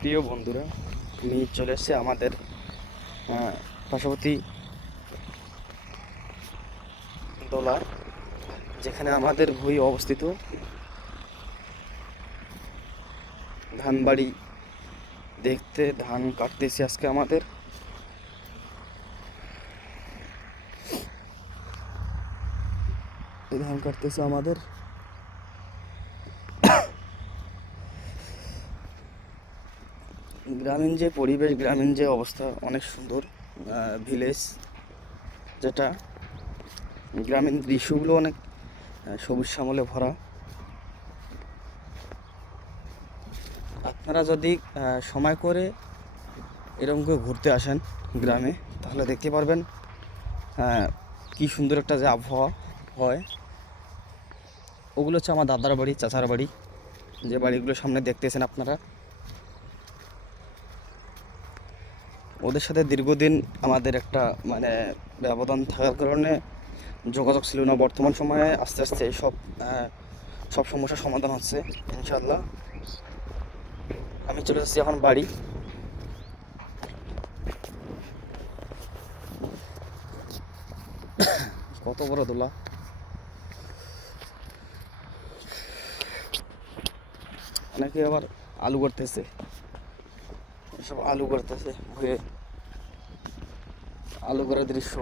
প্রিয় বন্ধুরা, আমি চলে এসেছি আমাদের পার্শ্ববর্তী দোলা, যেখানে আমাদের ভূমি অবস্থিত। ধান বাড়ি দেখতে, ধান কাটতেছি আজকে আমাদের। এই ধান কাটতেছে আমাদের। গ্রামীণ যে পরিবেশ, গ্রামীণ যে অবস্থা, অনেক সুন্দর। ভিলেজ যেটা, গ্রামীণ দৃশ্যগুলো অনেক সবুজ শ্যামলে ভরা। আপনারা যদি সময় করে এরকম করে ঘুরতে আসেন গ্রামে, তাহলে দেখতে পারবেন কি সুন্দর একটা যে আবহাওয়া হয়। ওগুলো হচ্ছে আমার দাদার বাড়ি, চাচার বাড়ি, যে বাড়িগুলো সামনে দেখতেছেন আপনারা। ওদের সাথে দীর্ঘদিন আমাদের একটা মানে ব্যবধান থাকার কারণে যোগাযোগ ছিল না। বর্তমান সময়ে আস্তে আস্তে সব সমস্যার সমাধান হচ্ছে ইনশাল্লাহ। আমি চলে যাচ্ছি এখন বাড়ি। কত বড় দোলা! অনেকে আবার আলু করতেছে, এসব আলু করতেছে, ভুয়ে আলু করার দৃশ্য।